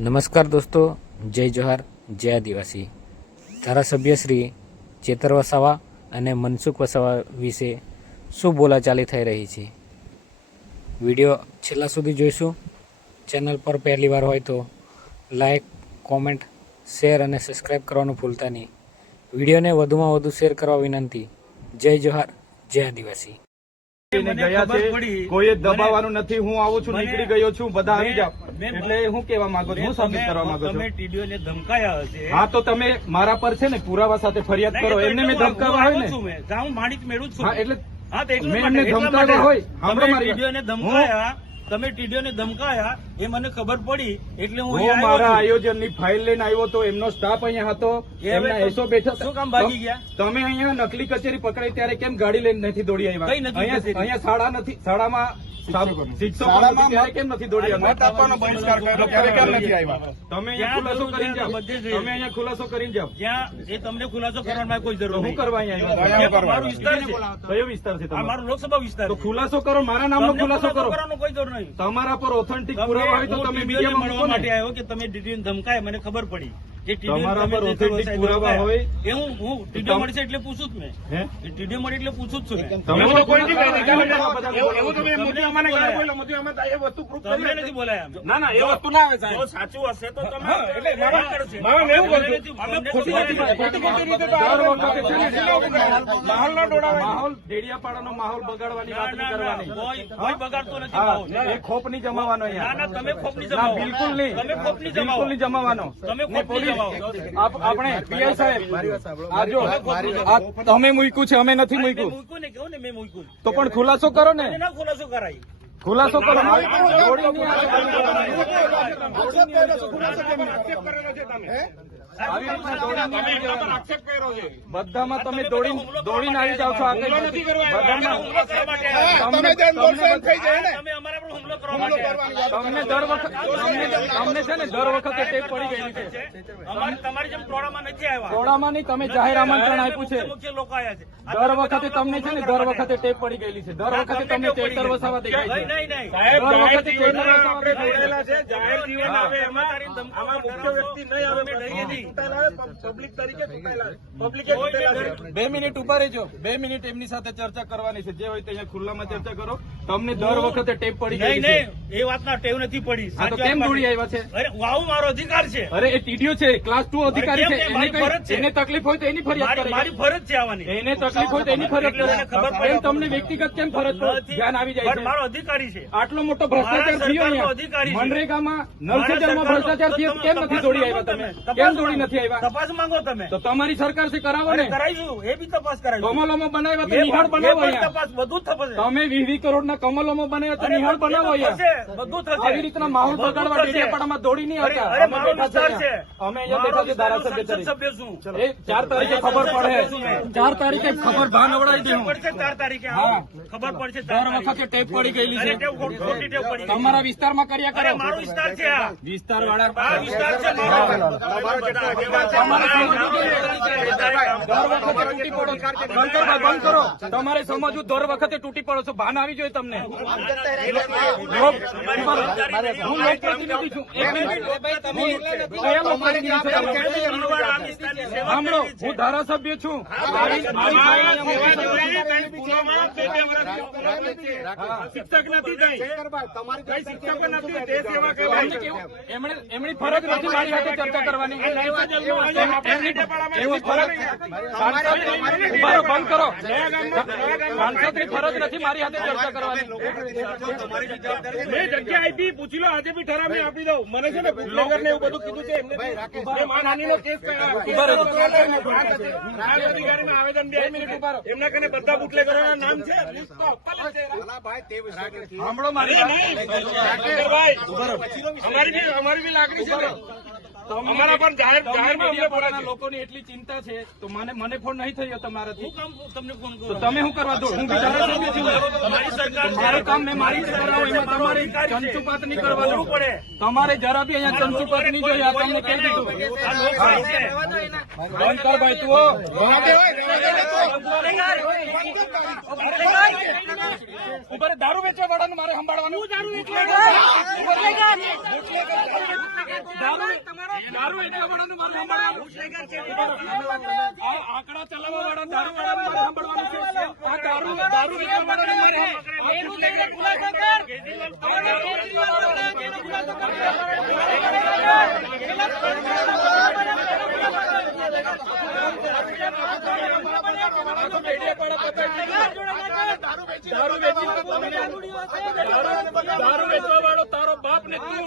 નમસ્કાર દોસ્તો, જય જોહાર, જય આદિવાસી. ધારાસભ્ય શ્રી ચેતર વસાવા અને મનસુખ વસાવા વિશે શું બોલાચાલી થઈ રહી છે? વીડિયો છેલ્લા સુધી જોઈશું. ચેનલ પર પહેલી વાર હોય તો લાઈક, કોમેન્ટ, શેર અને સબસ્ક્રાઈબ કરવાનું ભૂલતા નહીં. વિડીયોને વધુમાં વધુ શેર કરવા વિનંતી. જય જોહાર, જય આદિવાસી. ગયા છે. કોઈ દબાવવાનું નથી હું આવું છું નીકળી ગયો છું બધા આવી જાઓ. એટલે હું કેવા માંગુ છું હું સાબિત કરવા માંગુ તમે છું. ટીડીઓને ધમકાયા હશે. હા તો તમે મારા પર છે ને પુરાવા સાથે ફરિયાદ કરો એમને મેં ધમકાવા હોય ને. હું માણિક મેળવું છું. હા એટલે મેં એમને ધમકાવ્યા હોય. તમે ધમકાયા. તમે ટીડીઓને ધમકાયા એ મને ખબર પડી એટલે હું મારા આયોજનની ફાઇલ લઈને આવ્યો તો એમનો સ્ટાફ અહીંયા હતો એમના એસો બેઠો. શું કામ ભાગી ગયા? તમે અહીંયા નકલી કચેરી પકડાઈ ત્યારે કેમ ગાડી લઈને નથી દોડી આવ્યા? અહીંયા શાળા નથી શાળામાં શિક્ષકો કેમ નથી દોડી આવ્યા? બહિષ્કાર કર્યો, કેમ નથી આવ્યા? તમે અહીંયા ખુલાસો કરીને જાઓ. બધે તમે અહીંયા ખુલાસો કરીને જાઓ. જ્યાં એ તમને ખુલાસો કરવાની કોઈ જરૂર હું કરવા અહીંયા મારો વિસ્તાર છે? કયો વિસ્તાર છે તમારો? મારો લોકસભા વિસ્તાર ખુલાસો કરો મારા નામનો ખુલાસો કરો. કરવાનો કોઈ જરૂર નહીં. તમારા પર ઓથેન્ટિક પુરાવા હોય તો તમે મીડિયામાં મળવા મૂકો માટે આવ્યો કે તમે ટીડીઓને ધમકાય મને ખબર પડી. તમારા પર જે પુરાવા હોય. એ હું હું ટીડીઓ મળશે એટલે પૂછું જ મેં. ટીડીઓ મળે એટલે પૂછું જ છું. તમે તમને કોઈ નથી એવું- એવું તમે મોદી અમાને ગાળ બોલ્યો, મોદી અમે એ વસ્તુ proof કરી નથી બોલાયા ના ના એ વસ્તુ ના આવે જો સાચું હશે તો તમે એટલે મામા- કરશે. એવું તમને અમે ખોટી ખોટી- ખોટી ખોટી રીતે તો દર વખતે છે ને માહોલ ન. માહોલ ડેડિયાપાડાનો માહોલ બગાડવાની વાત નહીં કરવાની. કોઈ કોઈ બગાડતો નથી માહોલ. એ ખોપ નહીં જમાવાનો ના તમે ખોપની નહીં જમાવો. બિલકુલ નહીં. તમે ખોપની જમાવો. બિલકુલ નહીં જમાવાનો. તમે ને આપણે પીઆઈ સાહેબ આ તમે મૂક્યું છે અમે નથી મૂક્યું મૂક્યું ને કહું ને મેં મૂક્યું તો પણ ખુલાસો કરો ને ખુલાસો કરાય ખુલાસો કરો નહીં નહીં. બધામાં તમે દોડી દોડીને આવી જાઓ છો આગળ આવ્યા. તમને તમને તમે અમારા પર હુમલો કરવા માટે આવ્યા. તમને દર વખત તમને છે ને દર વખતે ટેપ પડી ગયેલી છે. તમારી જેમ ટોળામાં નથી આવ્યા. ટોળામાં નહીં તમે જાહેર આમંત્રણ આપ્યું છે. લોકો આવ્યા છે. દર વખતે તમને છે ને દર વખતે ટેપ પડી ગયેલી છે. દર વખતે તમને ચેતર વસાવા દેખાય છે. નહીં નહીં. દર વખતે ચેતર વસાવા દેખાય છે. જાહેર જીવન આવે એમાં. મુખ્ય વ્યક્તિ નહીં આવે બે મિનિટ ઊભા રહેજો. બે મિનિટ એમની સાથે ચર્ચા કરવાની છે. જે હોય તે અહીંયા ખુલ્લામાં ચર્ચા કરો. તમને દર વખતે ટેપ પડી નહીં નહીં એ વાતના ટેવ નથી પડી. તો કેમ દોડી આવ્યા છે? અરે વાવ મારો અધિકાર છે. અરે એ ટીડીઓ છે ક્લાસ ટુ અધિકારી છે. એને તકલીફ હોય તો એની ફરિયાદ મારી મારી ફરજ છે આવવાની. એને તકલીફ હોય તો એની ફરજ એટલે ખબર પડે. તમને વ્યક્તિગત કેમ ફરજ ધ્યાન આવી જાય છે. મારો અધિકારી છે. આટલો મોટો ભ્રષ્ટાચાર થયો અધિકારી મનરેગામાં નલ મારા સે જલમાં સરકારનો- ભ્રષ્ટાચાર થયો કેમ નથી દોડી આવ્યા તમે? તમે. કેમ દોડી માંગો. નથી આવ્યા. તપાસ માંગો તમે. તો તમારી સરકારથી કરાવો ને. કરાવીશું એ બી તપાસ કરાવીશું. કમલોમાં બનાવ્યા તો નિહાળ બનાવો તપાસ બધું થશે તમે વીસ વીસ કરોડ કરોડના કમલોમાં બનાવ્યા તો નિહાળ બનાવો બધું થશે. આવી રીતના માહોલ બગાડવા. ડેડિયાપાડામાં દોડી નહીં આવતા. અમે બેઠા છે અમે અહીંયા બેઠા છે ધારાસભ્ય તરીકે. સંસદ સભ્ય છું. એ ચાર તારીખે ખબર પડે. ચાર તારીખે ખબર ભાન અવડાવી દે ચાર તારીખે ખબર પડશે દર વખતે ટેપ પડી ગયેલી છે. તમારા વિસ્તારમાં કર્યા કરે. મારો વિસ્તાર છે વિસ્તાર વાળા વિસ્તાર છે મારો. દર વખતે તૂટી પડો. છો. બંધ કરો બંધ કરો. તમારે સમજવું દર વખતે તૂટી પડો છો. ભાન આવી જોઈએ તમને. હું લોકપ્રતિનિધિ છું? સાંભળો હું ધારાસભ્ય છું. શિક્ષક નથી શિક્ષક નથી એમણે એમની ફરજ નથી મારી સાથે ચર્ચા કરવાની. એમની ફરજ સાંસદ- ઊભા બંધ કરો. સાંસદની ફરજ નથી મારી હાથે ચર્ચા કરવાની. મેં જગ્યા આપી પૂછી લો આજે બી ઠરાવ આપી દઉં. મને છે ને બ્લોગર ને એવું બધું કીધું છે એમને કેસ આવેદન બે મિનિટ કને બધા નામ છે. સાંભળો મારી વાત. નહીં, ભાઈ, અમારી બી લાગણી છે. અમારા પણ જાહેર. લોકોની એટલી ચિંતા છે તો મને મને ફોન નહીં થયો તમારાથી હું તમને ફોન તો તમે શું કરવા દો હું છું સરકાર. કામ મેં મારી રીતે કરાવું એમાં તમારે ચંચુપાત નહીં કરવાનું પડે. તમારે જરા બી અહીંયા ચંચુપાત નહીં જોઈએ આ તમને કહી દીધું આ લોકશાહી છે. બંધ કર ભાઈ તું ઉપર દારૂ વેચવા વાળાનું મારે સંભાળવાનું. દારૂ દારૂ વેચવા વાળાનું મારે સાંભળવાનું. આંકડા ચલાવવા વાળા દારૂ વાળાનું મારે સંભાળવાનું છે. આ દારૂ દારૂ વેચવા વાળાનું મારે ખુલાસો કર. દારૂ વેચી દારૂ દારૂ વેચવા વાળો તારો બાપ ને તું.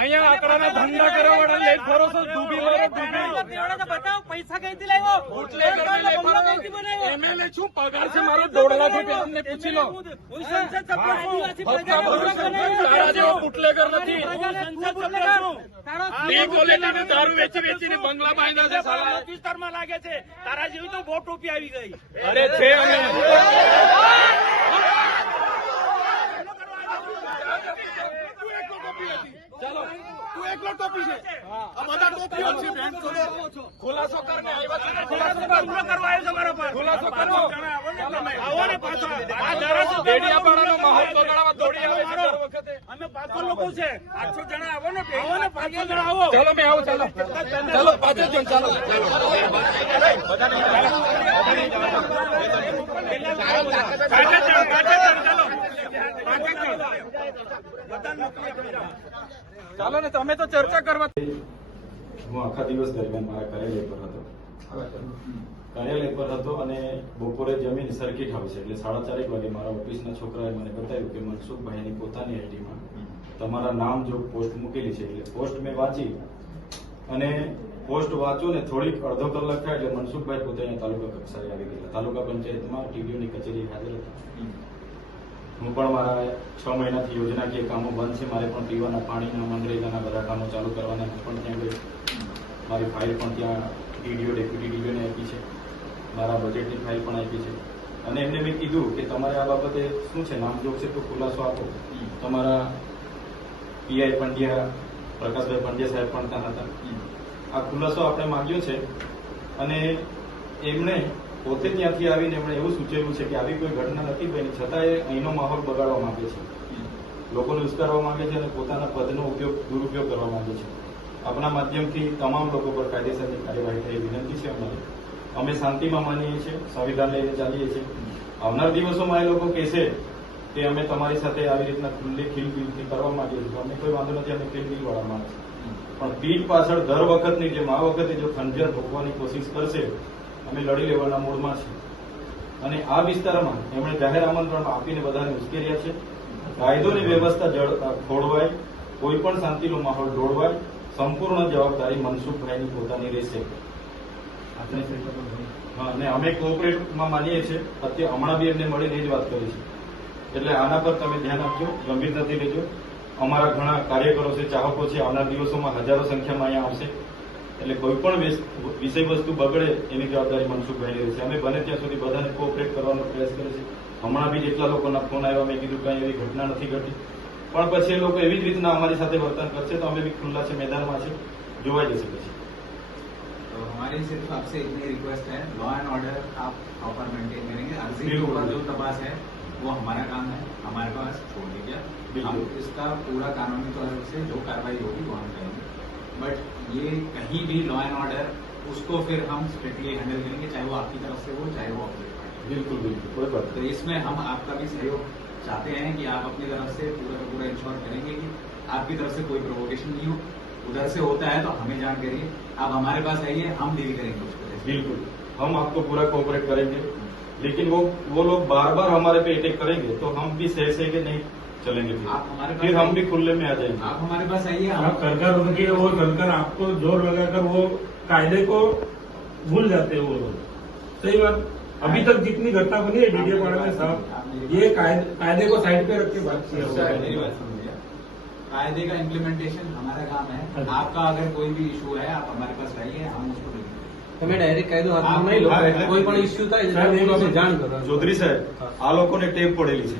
અહીંયા આંકડાના ધંધા કરવા વાળા લઈ ફરો છો ડૂબી મરો ડૂબી પૈસા કઈથી લાવ્યો? એમએલએ શું પગાર છે? મારો દોઢ લાખ રૂપિયા તમને પૂછી લો. તારા જેવો બુટલેગર નથી. ડી ક્વોલિટી નો દારૂ વેચી વેચીને બંગલા બાંધ્યા છે સાલા. વિસ્તારમાં લાગે છે. તારા જેવી તો બહુ ટોપી આવી ગઈ. અરે છે અમે. ચાલો તું એકલો ટોપી છે આ બધા ટોપીઓ છે બેન ખુલાસો કરને આવ્યા છે ખુલાસો કર. કરવા આવ્યો છે પર ખુલાસો કરો આવો ને પાછો આ ધારાસભ્ય દેડિયાપાડાનો માહોલ બગાડવા દોડી આવે છે દર વખતે અમે પાંચસો લોકો છે પાંચસો જણા આવો ને આવો ને પાંચસો જણા આવો ચાલો મેં આવું ચાલો ચાલો પાછળ જો ચાલો પાછળ જાઓ, પાછળ જાઓ, ચાલો પાછળ જાઓ. ચાલો ને તમે તો ચર્ચા કરવા હું આખા દિવસ દરમિયાન મારા કાર્યાલય પર હતો. કાર્યાલય પર હતો અને બપોરે જમીન સર્કિટ હાઉસ એટલે સાડા ચારેક વાગે મારા ઓફિસના છોકરાએ મને બતાવ્યું કે મનસુખભાઈની પોતાની આઈડીમાં તમારા નામ જો પોસ્ટ મૂકેલી છે, એટલે પોસ્ટ મેં વાંચી. અને પોસ્ટ વાંચો ને થોડીક અડધો કલાક થાય એટલે મનસુખભાઈ પોતાની તાલુકા કક્ષાએ આવી ગયા તાલુકા પંચાયતમાં ટીડીઓની કચેરી હાજર હતા. હું પણ મારા છ મહિનાથી યોજનાકીય કામો બંધ છે. મારે પણ પીવાના પાણીના મનરેગાના બધા કામો ચાલુ કરવાના પણ ત્યાં ગઈ મારી ફાઇલ પણ ત્યાં ડીડીઓ ડેપ્યુટી ડીડીઓને આપી છે. મારા બજેટની ફાઇલ પણ આપી છે. અને એમને મેં કીધું કે તમારે આ બાબતે શું છે? નામજોગ છે તો ખુલાસો આપો. તમારા પીઆઈ પંડ્યા પ્રકાશભાઈ પંડ્યા સાહેબ પણ ત્યાં હતા. આ ખુલાસો આપણે માંગ્યો છે. અને એમણે પોતે ત્યાંથી આવીને એમણે એવું સૂચવ્યું છે કે આવી કોઈ ઘટના નથી બની. છતાં એ અહીંનો માહોલ બગાડવા માંગે છે. લોકોને ઉશ્કારવા માંગે છે અને પોતાના પદનો ઉપયોગ, દુરુપયોગ કરવા માંગે છે. આપણા માધ્યમથી તમામ લોકો પર કાયદેસરની કાર્યવાહી થઈ વિનંતી છે અમારી. અમે શાંતિમાં માનીએ છીએ, સંવિધાન લઈને ચાલીએ છીએ. આવનાર દિવસોમાં એ લોકો કહેશે કે અમે તમારી સાથે આવી રીતના ખુલ્લી ખીલબીલથી કરવા માંગીએ છીએ. અમને અમે કોઈ વાંધો નથી, અમે ખીલબીલવાળા માણસ. પણ પીઠ પાછળ દર વખતની જેમ આ વખતે જો ખંજર ભોગવાની કોશિશ કરશે અમે લડી લેવાના મૂડમાં છીએ. અને આ વિસ્તારમાં એમણે જાહેર આમંત્રણ આપીને બધાને ઉશ્કેર્યા છે. કાયદોની વ્યવસ્થા જળ ખોળવાય કોઈ પણ શાંતિનો માહોલ દોડવાય સંપૂર્ણ જવાબદારી મનસુખભાઈની પોતાની રહેશે. હા અને અમે કોઓપરેટમાં માનીએ છીએ અત્યારે હમણાં બી એમને મળીને એ જ વાત કરી છે. એટલે આના પર તમે ધ્યાન આપજો ગંભીરતાથી લેજો અમારા ઘણા કાર્યકરો છે ચાહકો છે આવનાર દિવસોમાં હજારો સંખ્યામાં અહીંયા આવશે. એટલે કોઈ પણ વેસ- વિષય વસ્તુ બગડે એની જવાબદારી મનસુખભાઈ રહેશે અમે બને ત્યાં સુધી બધાને કોઓપરેટ કરવાનો પ્રયાસ કરીએ છીએ હમણાં બી જેટલા લોકોના ફોન આવ્યા મેં કીધું કઈ એવી ઘટના નથી ઘટી પણ પછી એ લોકો એવી જ રીતના અમારી સાથે વર્તન કરશે તો અમે બી ખુલ્લા છે મેદાનમાં છે જોવાઈ જશે પછી तो हमारी सिर्फ आपसे इतनी रिक्वेस्ट है लॉ एंड ऑर्डर आप प्रॉपर मेंटेन करेंगे अर्जी के बिल्कुल। ऊपर जो तपास है वो हमारा काम है हमारे पास छोड़ दीजिए हम बिल्कुल। इसका पूरा कानूनी तौर से जो कार्रवाई होगी वो हम करेंगे बट ये कहीं भी लॉ एंड ऑर्डर उसको फिर हम स्ट्रिक्टली हैंडल करेंगे चाहे वो आपकी तरफ़ से हो चाहे वो ऑपोजिट पार्टी बिल्कुल बिल्कुल कोई बात तो इसमें हम आपका भी सहयोग चाहते हैं कि आप अपनी तरफ़ से पूरा का पूरा इंश्योर करेंगे कि आपकी तरफ़ से कोई प्रोवोकेशन नहीं हो। उधर से होता है तो हमें जान करिए। आप हमारे पास आइए हम डील करेंगे उसको। बिल्कुल। हम आपको पूरा कोऑपरेट करेंगे। लेकिन वो वो लोग बार बार हमारे पे अटैक करेंगे तो हम भी सह सह के नहीं चलेंगे आप हमारे फिर पास फिर हम आइए। भी खुले में आ जाएंगे आप हमारे पास आइए आप हम कर कर उनके वो चलकर आपको जोर लगाकर वो कायदे को भूल जाते हैं वो लोग सही बात अभी तक जितनी घटना बनी है डीडीएपाड़ा में साहब ये कायदे कायदे को साइड पे रख के बात की सर, मेरी है बात सुनिए कायदे का इम्प्लीमेंटेशन हमारा काम है आपका अगर कोई भी इशू है आप हमारे पास आइए हम उसको देखेंगे તમે ડાયરેક્ટ કાયદો હા, હાથમાં નહીં લો હા, એટલે- કોઈ પણ ઇસ્યુ થાય સાહેબ, એટલે એક પોલીસને વખત- જાણ કરો ચૌધરી સાહેબ આ લોકોને ટેપ પડેલી છે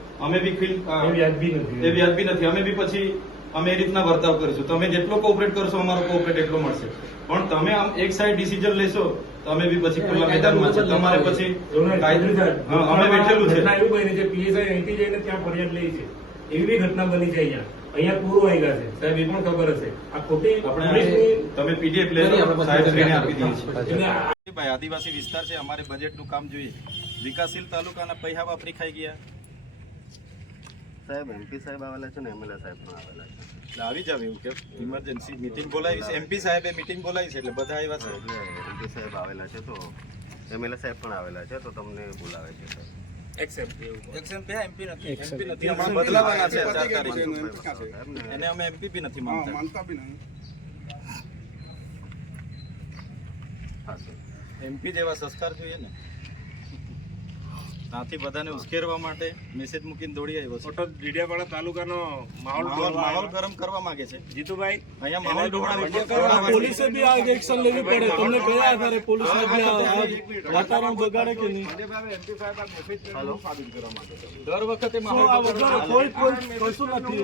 અમે બી ફીલ એ વ્યાજબી નથી. એ વ્યાજબી નથી. અમે બી પછી અમે એ રીતના વર્તાવ કરીશું. તમે જેટલો કોઓપરેટ કરશો અમારો કોઓપરેટ એટલો મળશે. પણ તમે આમ એક સાઈડ ડિસિઝન લેશો તમે બી પછી ખુલ્લા મેદાનમાં છે તમારે પછી અમે બેઠેલું છે. એવું બની છે પીએસઆઈ અહીંથી જઈને ત્યાં ફરિયાદ લઈ છે. એવી બી ઘટના બની છે અહીંયા. અહીંયા પૂરો આવ્યા છે. સાહેબ એ પણ ખબર હશે. આ ખોટી આપણે તમે પીડીએફ કરી લેજો સાહેબ શ્રીને આપી દઈએ છીએ એટલે આ- ભાઈ આદિવાસી વિસ્તાર છે અમારે બજેટનું કામ જોઈએ. વિકાસશીલ તાલુકાના પૈસા વાપરી ખાઈ ગયા. સાહેબ એમપી સાહેબ આવેલા છે ને એમએલએ સાહેબ પણ આવેલા છે. એટલે આવી જાવ એવું કે ઇમરજન્સી મિટિંગ બોલાવી છે. એમપી સાહેબે મિટિંગ બોલાવી છે એટલે બધા આવ્યા છે. એટલે એમપી સાહેબ આવેલા છે તો એમએલએ સાહેબ પણ આવેલા છે તો તમને બોલાવે છે સાહેબ. એક્શન પે એમપી નથી. એમપી નથી. હમણાં બદલાવાના છે ચાર તારીખે. એને અમે એમપી બી નથી માનતા. હા સર એમપી જેવા સંસ્કાર જોઈએ ને. ત્યાંથી બધાને ઉશ્કેરવા માટે મેસેજ મૂકીને દોડી આવ્યો છે. મોટો ડેડિયાપાડા તાલુકાનો માહોલ માહોલ. ગરમ કરવા માંગે છે. જીતુભાઈ અહીંયા માહોલ દોડાવી પોલીસે બી આ એક્શન લેવી પડે. તમને કયા આધારે આ વાતાવરણ બગાડે કે નહીં? દર વખતે માહોલ કોઈ કોઈ કશું નથી.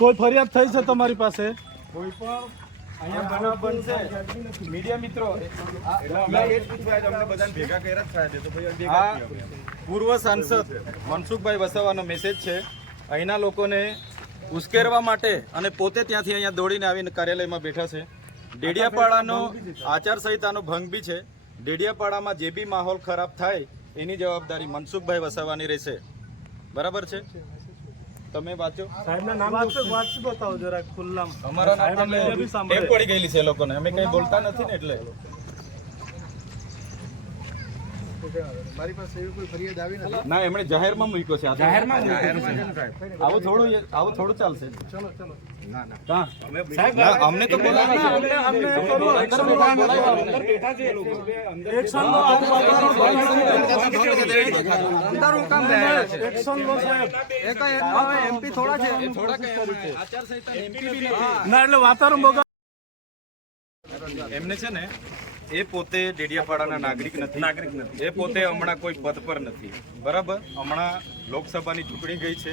કોઈ ફરિયાદ થઈ છે તમારી પાસે? કોઈ પણ અહીંયા બનાવ બનશે મીડિયા મિત્રો. ભેગા કર્યા તો ભાઈ. પૂર્વ સાંસદ મનસુખભાઈ વસાવાનો મેસેજ છે. અહીંના લોકોને ઉશ્કેરવા માટે અને પોતે ત્યાંથી અહીંયા દોડીને આવીને કાર્યાલયમાં બેઠા છે. ડેડિયાપાડાનો આચારસંહિતાનો ભંગ બી છે. ડેડિયાપાડામાં જે બી માહોલ ખરાબ થાય એની જવાબદારી મનસુખભાઈ વસાવાની રહેશે. બરાબર છે? તમે વાંચો. સાહેબના નામ વાંચો વાંચી બતાવો જરા ખુલ્લામ. અમારા નામ તમને ટેપ પડી ગયેલી છે લોકોને. અમે કઈ બોલતા નથી ને એટલે. ના એમણે જાહેરમાં મૂક્યો છે. જાહેરમાં આવું થોડું આવું થોડું ચાલશે. ચલો ના, અમને તો એમપી થોડા છે. ના એટલે વાતાવરણ એમને છે ને એ પોતે ડેડિયાપાડાના નાગરિક નથી નાગરિક નથી એ પોતે હમણાં કોઈ પદ પર નથી બરાબર હમણાં લોકસભાની ચૂંટણી ગઈ છે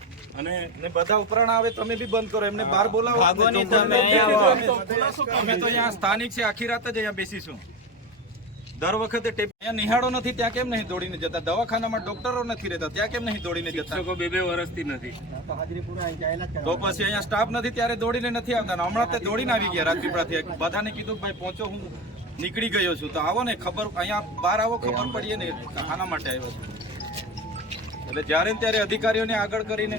અને ને બધા ઉપરાણ આવે તમે બી બંધ કરો એમને બહાર બોલાવો. અમે તો અહીંયા સ્થાનિક છે આખી રાત જ અહીંયા બેસીશું. દર વખતે ટેપ અહીંયા નિહાળો નથી ત્યાં કેમ નહીં દોડીને જતા? દવાખાનામાં ડોક્ટરો નથી રહેતા ત્યાં કેમ નહીં દોડીને જતા? બે બે વર્ષથી નથી. તો પછી અહીંયા સ્ટાફ નથી ત્યારે દોડીને નથી આવતા. હમણાં તે દોડીને આવી ગયા રાજપીપળાથી બધાને કીધું ભાઈ પહોંચો હું નીકળી ગયો છું. તો આવો ને ખબર અહીંયા બહાર આવો ખબર પડીએ ને આના માટે આવ્યો છું. એટલે જ્યારે ને ત્યારે અધિકારીઓને આગળ કરીને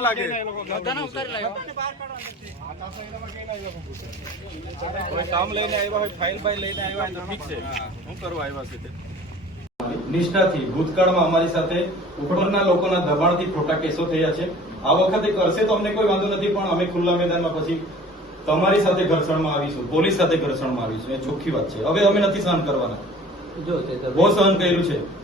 લાગે કોઈ કામ લઈને આવ્યા હોય ફાઇલ ફાઇલ લઈને આવ્યા હોય તો ઠીક છે. શું કરવા આવ્યા છે નિષ્ઠાથી ભૂતકાળમાં અમારી સાથે ઉપરના લોકોના દબાણથી ખોટા કેસો થયા છે. આ વખતે કરશે તો અમને કોઈ વાંધો નથી પણ અમે ખુલ્લા મેદાનમાં પછી તમારી સાથે ઘર્ષણમાં આવીશું પોલીસ સાથે ઘર્ષણમાં આવીશું. એ ચોખ્ખી વાત છે. હવે અમે નથી સહન કરવાના. જો બહુ સહન કર્યું છે.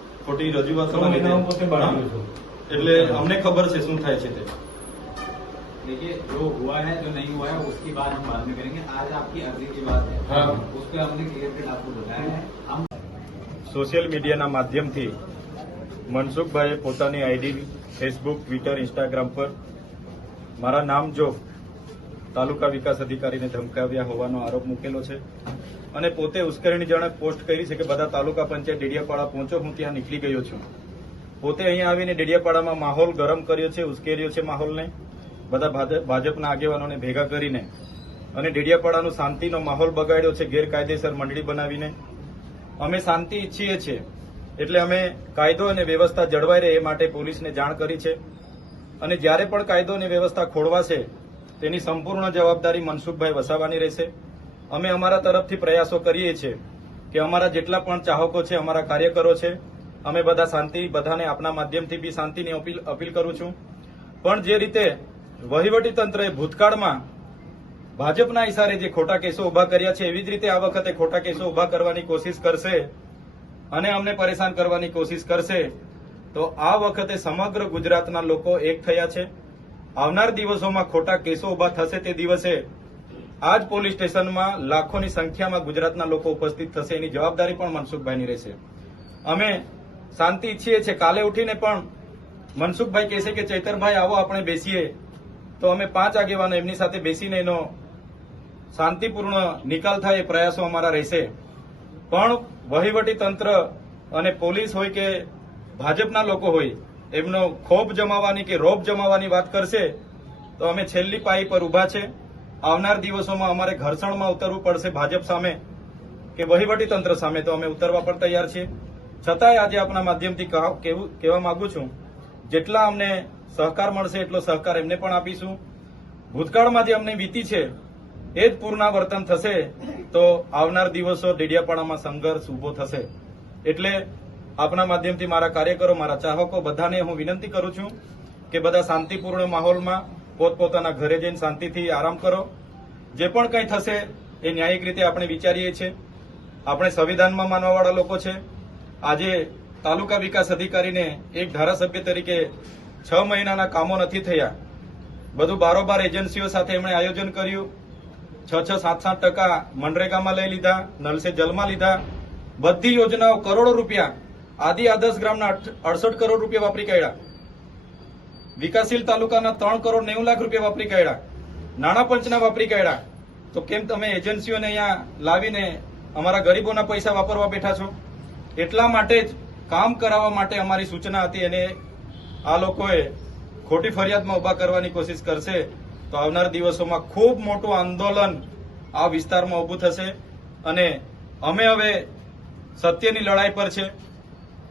ખોટી રજૂઆતોના લીધે હા. એટલે અમને ખબર છે શું થાય છે તે देखिए जो हुआ है जो नहीं हुआ है उसकी बात हम बाद में करेंगे आज आपकी अर्जी की बात है हाँ। उस पर हमने क्लियर कट आपको बताया है हम સોશિયલ મીડિયાના માધ્યમથી મનસુખભાઈએ પોતાની આઈડી ફેસબુક ટ્વિટર ઇન્સ્ટાગ્રામ પર મારા નામ જો તાલુકા વિકાસ અધિકારીને ધમકાવ્યા હોવાનો આરોપ મૂકેલો છે અને પોતે ઉશ્કેરણીજનક પોસ્ટ કરી છે કે બધા તાલુકા પંચાયત ડેડિયાપાડા પહોંચો, હું ત્યાં નીકળી ગયો છું. પોતે અહીંયા આવીને ડેડિયાપાડામાં માહોલ ગરમ કર્યો છે, ઉશ્કેર્યો છે માહોલને. બધા ભાજપ- ભાજપના આગેવાનોને ભેગા કરીને અને ડેડિયાપાડાનો શાંતિનો માહોલ બગાડ્યો છે, ગેરકાયદેસર મંડળી બનાવીને. અમે શાંતિ ઈચ્છીએ છીએ, એટલે અમે કાયદો અને વ્યવસ્થા જળવાઈ રહે એ માટે પોલીસને જાણ કરી છે. અને જ્યારે પણ કાયદો અને વ્યવસ્થા ખોળવાશે, તેની સંપૂર્ણ જવાબદારી મનસુખભાઈ વસાવાની રહેશે. અમે અમારા તરફથી પ્રયાસો કરીએ છીએ કે અમારા જેટલા પણ ચાહકો છે, અમારા કાર્યકરો છે, અમે બધા શાંતિ, બધાને આપના માધ્યમથી બી શાંતિની અપીલ અપીલ કરું છું. પણ જે રીતે વહીવટી તંત્રએ ભૂતકાળમાં ભાજપના ઇશારે જે ખોટા કેસો ઊભા કર્યા છે, એવી જ રીતે આ વખતે ખોટા કેસો ઊભા કરવાની કોશિશ કરશે અને અમને પરેશાન કરવાની કોશિશ કરશે, તો આ વખતે સમગ્ર ગુજરાતના લોકો એક થયા છે. આવનાર દિવસોમાં ખોટા કેસો ઊભા થશે તે દિવસે આ જ પોલીસ સ્ટેશનમાં લાખોની સંખ્યામાં ગુજરાતના લોકો ઉપસ્થિત થશે. એની જવાબદારી પણ મનસુખભાઈની રહેશે. અમે શાંતિ ઈચ્છીએ છીએ. કાલે ઉઠીને પણ મનસુખભાઈ કહેશે કે, ચૈતરભાઈ, આવો આપણે બેસીએ. તો અમે પાંચ આગેવાનો એમની સાથે બેસીને એનો શાંતિપૂર્ણ નિકાલ થાય એ પ્રયાસો અમારા રહેશે. પણ વહીવટી તંત્ર અને પોલીસ હોય કે ભાજપના લોકો હોય, એમનો ખોફ જમાવાની કે રોપ જમાવાની વાત કરશે, તો અમે છેલ્લી પાઈ પર ઊભા છે. આવનાર દિવસોમાં અમારે ઘર્ષણમાં ઉતરવું પડશે ભાજપ સામે કે વહીવટી તંત્ર સામે તો અમે ઉતરવા પણ તૈયાર છીએ. છતાંય આજે આપણા માધ્યમથી કહા- કહેવા માંગુ છું, જેટલા અમને સહકાર મળશે એટલો સહકાર એમને પણ આપીશું. ભૂતકાળમાં જે અમને વીતી છે, એ જ પુનરાવર્તન થશે તો આવનાર દિવસો ડેડિયાપાડામાં સંઘર્ષ ઊભો થશે. એટલે આપના માધ્યમથી મારા કાર્યકરો, મારા ચાહકો, બધાને હું વિનંતી કરું છું કે બધા શાંતિપૂર્ણ માહોલમાં પોતપોતાના ઘરે જઈને શાંતિથી આરામ કરો. જે પણ કંઈ થશે એ ન્યાયિક રીતે આપણે વિચારીએ છીએ. આપણે સંવિધાનમાં માનવાવાળા લોકો છે. આજે તાલુકા વિકાસ અધિકારીને એક ધારાસભ્ય તરીકે છ મહિનાના કામો નથી થયા. બધું બારોબાર એજન્સીઓ સાથે એમણે આયોજન કર્યું. છ છ, સાત સાત ટકા મનરેગામાં લઈ લીધા, નલસે જલમાં લીધા. બધી યોજનાઓ કરોડો રૂપિયા, આદિ આદર્શ ગ્રામના અડસઠ કરોડ રૂપિયા વાપરી કાઢ્યા. વિકાસશીલ તાલુકાના ત્રણ કરોડ નેવું લાખ રૂપિયા વાપરી કાઢ્યા. નાણાં પંચના વાપરી કાઢ્યા. તો કેમ તમે એજન્સીઓને અહીંયા લાવીને અમારા ગરીબોના પૈસા વાપરવા બેઠા છો? એટલા માટે જ કામ કરાવવા માટે અમારી સૂચના હતી અને આ લોકોએ ખોટી ફરિયાદમાં ઊભા કરવાની કોશિશ કરશે તો આવનાર દિવસોમાં ખૂબ મોટું આંદોલન આ વિસ્તારમાં ઊભું થશે. અને અમે હવે સત્યની લડાઈ પર છે.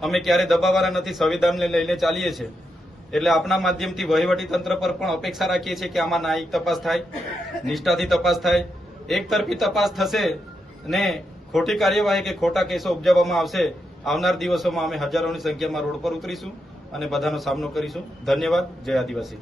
અમે ક્યારે દબાવવાના નથી, સંવિધાનને લઈને ચાલીએ છીએ. એટલે આપના માધ્યમથી વહીવટી તંત્ર પર પણ અપેક્ષા રાખીએ છીએ કે આમાં ન્યાયિક તપાસ થાય, નિષ્ઠાથી તપાસ થાય એક તરફી તપાસ થશે ને ખોટી કાર્યવાહી કે ખોટા કેસો ઉપજાવવામાં આવશે, આવનાર દિવસોમાં અમે હજારોની સંખ્યામાં રોડ પર ઉતરીશું અને બધાનો સામનો કરીશું. ધન્યવાદ. જય આદિવાસી.